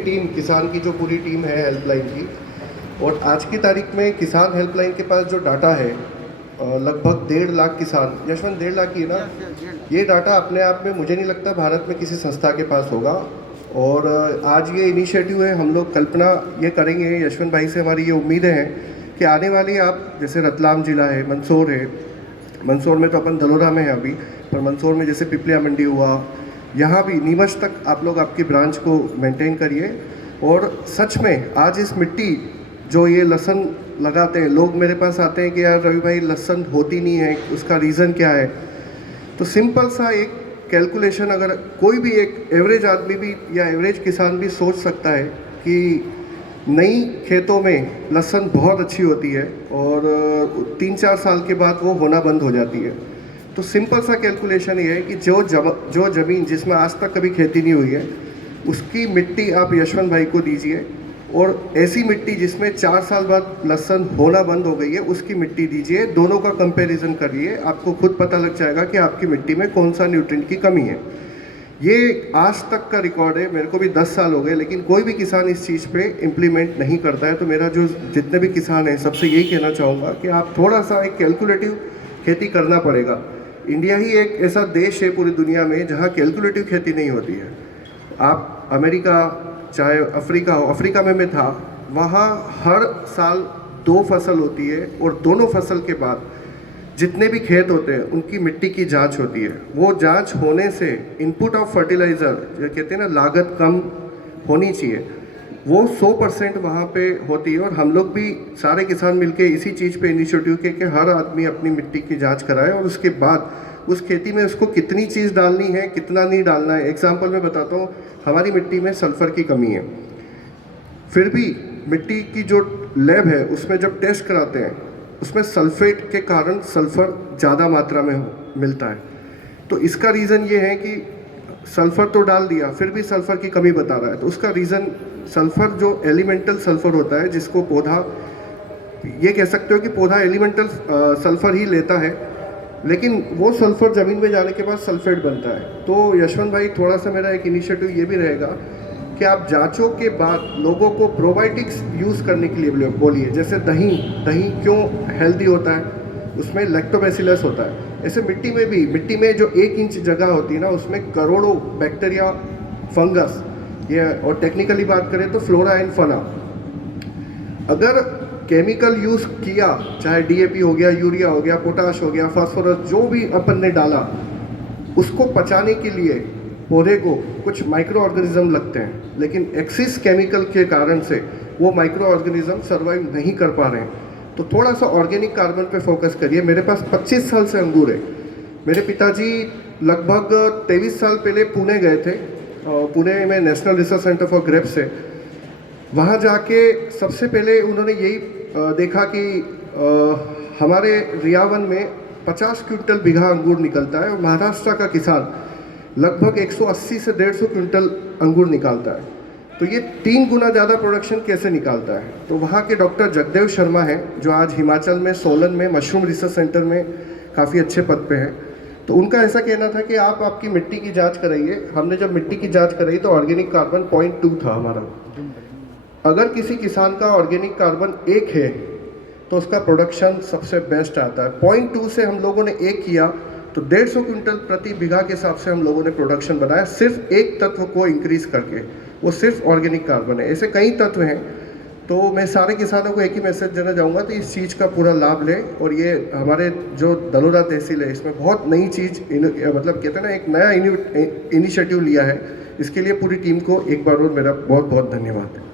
Team, किसान की जो पूरी टीम है हेल्पलाइन की, और आज की तारीख में किसान हेल्पलाइन के पास जो डाटा है लगभग 1.5 लाख किसान, यशवंत 1.5 लाख ही है ना, ये डाटा अपने आप में मुझे नहीं लगता भारत में किसी संस्था के पास होगा। और आज ये इनिशिएटिव है, हम लोग कल्पना ये करेंगे, यशवंत भाई से हमारी ये उम्मीदें हैं कि आने वाली आप जैसे रतलाम जिला है, मंदसौर है, मंदसौर में तो अपन दलोरा में है अभी, पर मंदसौर में जैसे पिपलिया मंडी हुआ, यहाँ भी नीमच तक आप लोग आपकी ब्रांच को मेंटेन करिए। और सच में आज इस मिट्टी जो ये लहसुन लगाते हैं, लोग मेरे पास आते हैं कि यार रवि भाई लहसुन होती नहीं है, उसका रीज़न क्या है। तो सिंपल सा एक कैलकुलेशन अगर कोई भी एक एवरेज आदमी भी या एवरेज किसान भी सोच सकता है कि नई खेतों में लहसुन बहुत अच्छी होती है और 3-4 साल के बाद वो होना बंद हो जाती है। तो सिंपल सा कैलकुलेशन ये है कि जो ज़मीन जिसमें आज तक कभी खेती नहीं हुई है, उसकी मिट्टी आप यशवंत भाई को दीजिए, और ऐसी मिट्टी जिसमें 4 साल बाद लहसुन होना बंद हो गई है उसकी मिट्टी दीजिए। दोनों का कंपैरिजन करिए, आपको खुद पता लग जाएगा कि आपकी मिट्टी में कौन सा न्यूट्रिएंट की कमी है। ये आज तक का रिकॉर्ड है, मेरे को भी 10 साल हो गए, लेकिन कोई भी किसान इस चीज़ पे इम्प्लीमेंट नहीं करता है। तो मेरा जो जितने भी किसान हैं सबसे यही कहना चाहूँगा कि आप थोड़ा सा एक कैलकुलेटिव खेती करना पड़ेगा। इंडिया ही एक ऐसा देश है पूरी दुनिया में जहाँ कैलकुलेटिव खेती नहीं होती है। आप अमेरिका चाहे अफ्रीका हो, अफ्रीका में मैं था, वहाँ हर साल 2 फसल होती है और दोनों फसल के बाद जितने भी खेत होते हैं उनकी मिट्टी की जांच होती है। वो जांच होने से इनपुट ऑफ फर्टिलाइज़र जो कहते हैं ना, लागत कम होनी चाहिए, वो 100% वहाँ पे होती है। और हम लोग भी सारे किसान मिलके इसी चीज़ पे इनिशिएटिव के कि हर आदमी अपनी मिट्टी की जांच कराए और उसके बाद उस खेती में उसको कितनी चीज़ डालनी है, कितना नहीं डालना है। एग्जांपल मैं बताता हूँ, हमारी मिट्टी में सल्फ़र की कमी है, फिर भी मिट्टी की जो लैब है उसमें जब टेस्ट कराते हैं उसमें सल्फेट के कारण सल्फ़र ज़्यादा मात्रा में मिलता है। तो इसका रीज़न ये है कि सल्फ़र तो डाल दिया फिर भी सल्फ़र की कमी बता रहा है। तो उसका रीज़न सल्फ़र जो एलिमेंटल सल्फ़र होता है, जिसको पौधा, ये कह सकते हो कि पौधा एलिमेंटल सल्फ़र ही लेता है, लेकिन वो सल्फ़र ज़मीन में जाने के बाद सल्फेट बनता है। तो यशवंत भाई, थोड़ा सा मेरा एक इनिशिएटिव ये भी रहेगा कि आप जांचों के बाद लोगों को प्रोबायोटिक्स यूज़ करने के लिए बोलिए। जैसे दही क्यों हेल्दी होता है, उसमें लैक्टोबैसिलस होता है। ऐसे मिट्टी में जो 1 इंच जगह होती है ना, उसमें करोड़ों बैक्टीरिया, फंगस, ये, और टेक्निकली बात करें तो फ्लोरा एंड फना। अगर केमिकल यूज़ किया, चाहे डीएपी हो गया, यूरिया हो गया, पोटाश हो गया, फास्फोरस, जो भी अपन ने डाला, उसको पचाने के लिए पौधे को कुछ माइक्रो ऑर्गेनिज्म लगते हैं, लेकिन एक्सिस केमिकल के कारण से वो माइक्रो ऑर्गेनिज्म सर्वाइव नहीं कर पा रहे हैं। तो थोड़ा सा ऑर्गेनिक कार्बन पे फोकस करिए। मेरे पास 25 साल से अंगूर है। मेरे पिताजी लगभग 23 साल पहले पुणे गए थे, पुणे में national research centre for grapes है। वहाँ जाके सबसे पहले उन्होंने यही देखा कि हमारे रियावन में 50 क्विंटल बीघा अंगूर निकलता है और महाराष्ट्र का किसान लगभग 180 से 150 क्विंटल अंगूर निकालता है। तो ये 3 गुना ज़्यादा प्रोडक्शन कैसे निकालता है। तो वहाँ के डॉक्टर जगदेव शर्मा हैं, जो आज हिमाचल में सोलन में मशरूम रिसर्च सेंटर में काफ़ी अच्छे पद पे हैं। तो उनका ऐसा कहना था कि आप आपकी मिट्टी की जांच कराइए। हमने जब मिट्टी की जांच कराई तो ऑर्गेनिक कार्बन 0.2 था हमारा। अगर किसी किसान का ऑर्गेनिक कार्बन 1 है तो उसका प्रोडक्शन सबसे बेस्ट आता है। 0.2 से हम लोगों ने 1 किया तो 150 क्विंटल प्रति बीघा के हिसाब से हम लोगों ने प्रोडक्शन बनाया, सिर्फ एक तत्व को इंक्रीज करके, वो सिर्फ ऑर्गेनिक कार्बन है। ऐसे कई तत्व हैं। तो मैं सारे किसानों को एक ही मैसेज देना चाहूँगा, तो इस चीज़ का पूरा लाभ लें। और ये हमारे जो दलोरा तहसील है, इसमें बहुत नई चीज़, मतलब कहते हैं ना, एक नया इनिशिएटिव लिया है। इसके लिए पूरी टीम को एक बार और मेरा बहुत बहुत धन्यवाद है।